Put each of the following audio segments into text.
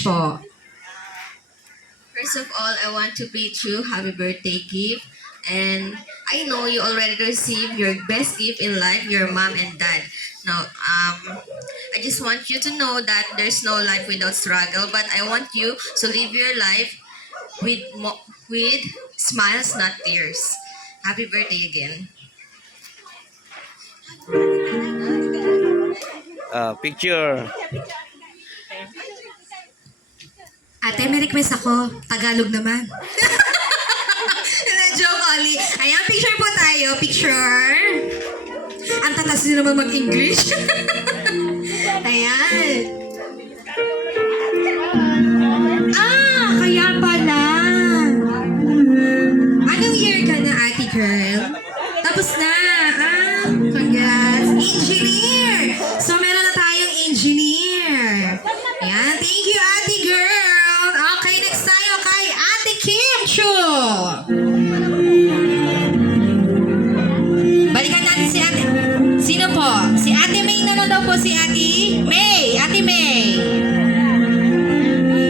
wish po? First of all, I want to bid you happy birthday gift. And I know you already received your best gift in life, your mom and dad. Now, I just want you to know that there's no life without struggle, but I want you to live your life with smiles, not tears. Happy birthday again. Picture. Ate, may request ako. Tagalog naman. Na-joke only. Ayan, picture po tayo. Picture. Ang tatas nyo naman mag-English. Ayan. Kaya pala. Anong year ka na, ate girl? Tapos na. Congrats. Engineer. So, meron na tayong engineer. Ayan. Thank you, ate girl. Okay, next tayo kay ate Kim Chu. Balikan natin si ate. Sino po? Si ate May na daw po si ate May. Ate May.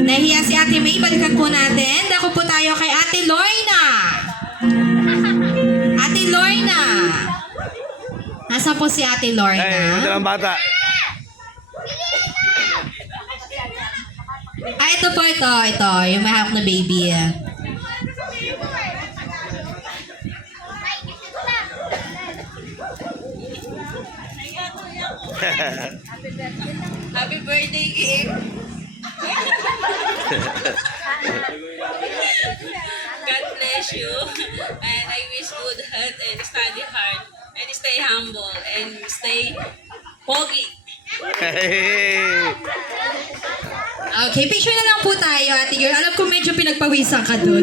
Nahiya si ate May. Balikan po natin. Dako po tayo kay ate Lorna. Ate Lorna. Nasaan po si ate Lorna? Ay, ito ang bata. Ito po ito. Ito. Yung may hawak na baby. Happy birthday gift. God bless you. And I wish good health and study hard. And stay humble. And stay pogi. Hey. Okay, picture na lang po tayo, ate girl. Alam ko medyo pinagpawisan ka dun.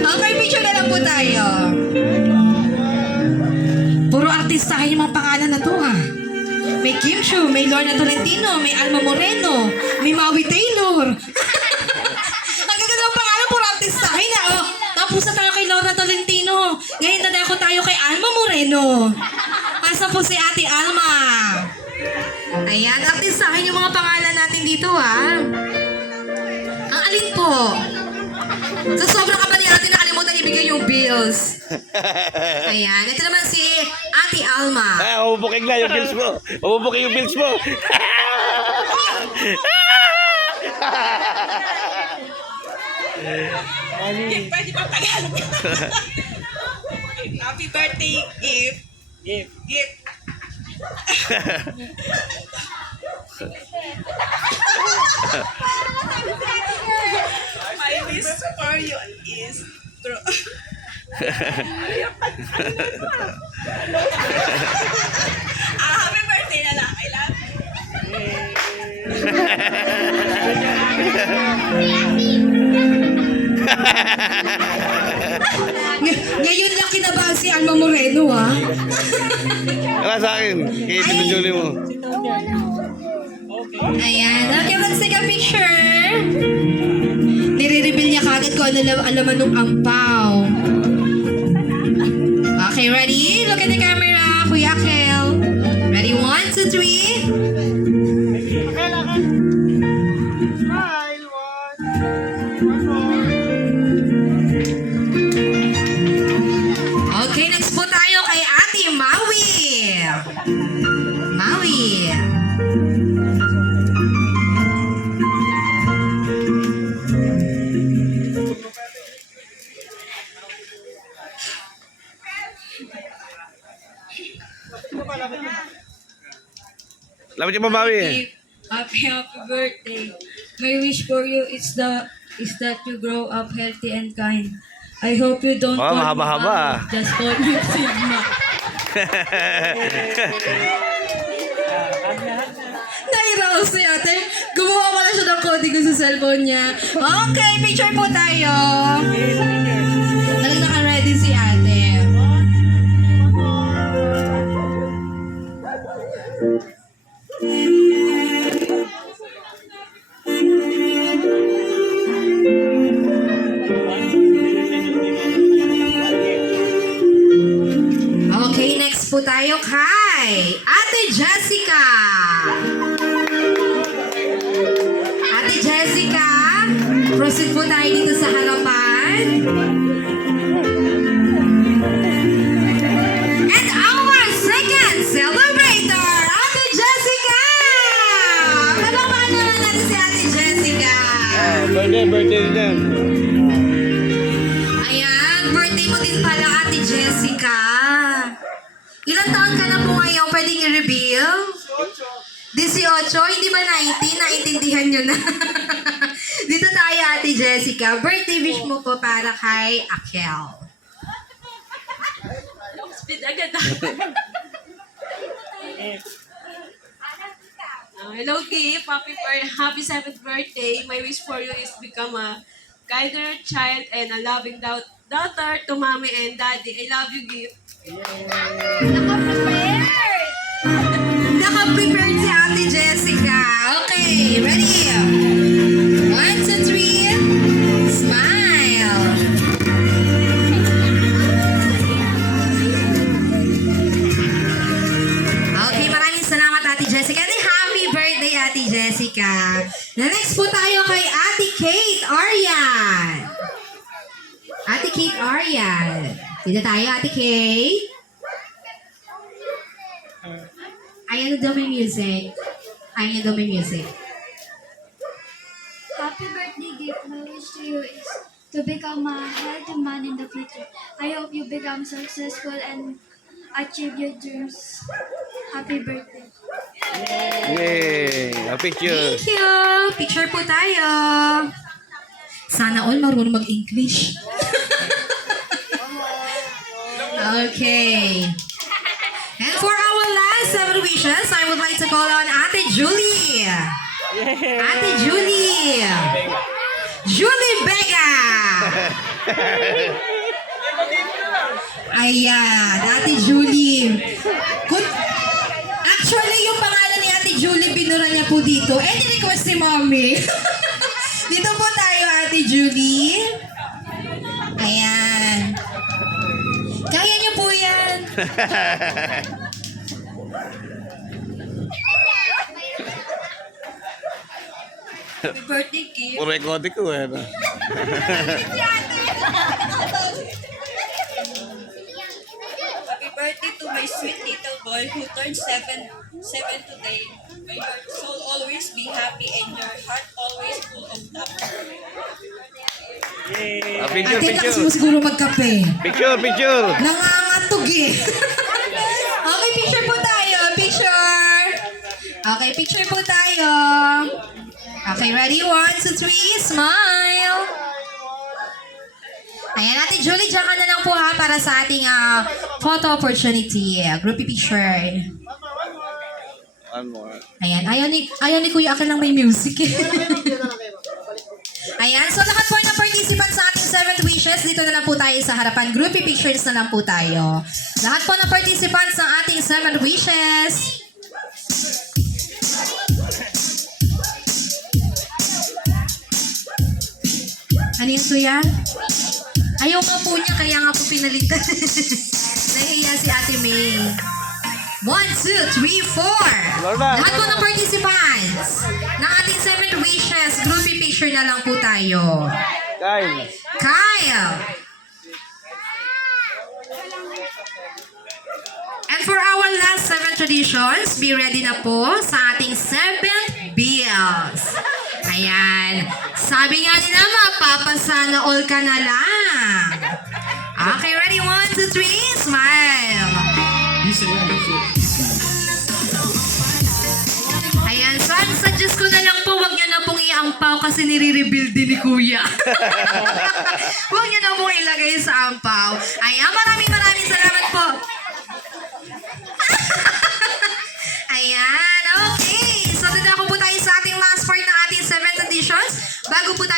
Okay, picture na lang po tayo. Puro artistahin yung mga pangalan na to, ha? May Kim Chu, may Lorna Tolentino, may Alma Moreno, may Maui Taylor. Ang ganda ng pangalan, puro artistahin, ha? Oh, tapos na tayo kay Lorna Tolentino. Ngayon dadako tayo kay Alma Moreno. Asa po si ate Alma? Ayan, artistahin yung mga pangalan natin dito, ha? Ang alin po? Sa sobrang kapa ni ate, nakalimutan ibigay yung bills. Ayan, ito naman si ate Alma. Mabubuking na yung bills mo. Mabubuking yung bills mo. Pwede pa Tagalog. Happy birthday gift. Gift. My wish for you is true. Happy birthday na lang. I love Ngayon lang kinabahan si Alma Moreno, ha? Wala sa akin. Kay Tito Julie mo. Ayan, okay, let's take a picture. Nire-reveal niya kagad kung ano alaman ng ampaw. Okay, ready? Look at the camera, Kuya Kel. Ready? 1, 2, 3. Okay, next po tayo kay Ate Maui. Maui. Lapit yung mamawi. Happy birthday. My wish for you is that you grow up healthy and kind. I hope you don't call me mahaba-haba. Mama, just call me Sigma. Nairaos si ate. Gumawa pala siya ng coding sa cellphone niya. Okay, picture po tayo. Talagang naka-ready si ate. Okay, next po tayo kay Ate Jessica. Proceed po tayo dito sa harapan. And our second celebrator, Ate Jessica! Palakpakan naman natin si Ate Jessica. Birthday din. Ayan, birthday mo din pala, Ate Jessica. Ilang taon ka na po ngayon? Pwedeng i-reveal? 18? Hindi ba 19? Naintindihan nyo na. Dito tayo, Ate Jessica. Birthday wish mo po para kay Akel. Speed agad. Hello, Gift. Happy 7th birthday. My wish for you is become a kinder child and a loving daughter to mommy and daddy. I love you, Gift. Naka-prepared si Ate Jessica. Okay, ready? 1, 2, 3. Smile. Okay, maraming salamat, Ate Jessica. And happy birthday, Ate Jessica. Na next po tayo kay Ate Kate Arian. Ate Kate Arian. Dito tayo, Ate Kate. Ayan daw may music. Ayan daw may music. Happy birthday, Gift. My wish to you is to become a healthy man in the future. I hope you become successful and achieve your dreams. Happy birthday. Yay! A picture. Thank you! Picture po tayo. Sana all marunong mag-English. Okay. And for our last 7 wishes, I would like to call on Ate Julie. Ate Julie. Julie Vega. Ayan, Ate Julie. Actually, yung pangalan ni Ate Julie, binura niya po dito. Any request ni Mommy? Dito po tayo, Ate Julie. Ayan. Kaya niyo po yan. Happy birthday, Gift. Puro ekote ko eh. No? Happy birthday to my sweet little boy who turned 7 today. May your soul always be happy and your heart always full of love. A picture, Ate, lakas mo picture. siguro magkape. Picture, picture. Nangangatog eh. Okay, picture po tayo. Picture. Okay, picture po tayo. Okay, ready? 1, 2, 3. Smile. Ayan, Ate Julie, dyan ka na lang po ha para sa ating photo opportunity. Group picture. One more. Ayan, ayaw ni Kuya Akil lang may music eh. Ayan, so lahat po ng participants sa ating 7th wishes, dito na lang po tayo sa harapan. Groupie pictures na lang po tayo. Lahat po ng participants ng ating 7th wishes. Ano yun, Kuya? Ayaw nga po niya, kaya nga po pinalitan. Nahihiya si Ate May. 1, 2, 3, 4. Lahat po ng participants ng ating 7 wishes, groupie picture na lang po tayo. Kyle. Kyle. And for our last 7 traditions, be ready na po sa ating 7th bills. Ayan. Sabi nga nila, mapapasana all ka na lang. Okay, ready? 1, 2, 3, smile. Ayan, suggest ko na lang po, wag nyo na pong i-ampaw kasi nire-rebuild din ni Kuya. Huwag nyo na pong ilagay sa ampaw. Ayan, maraming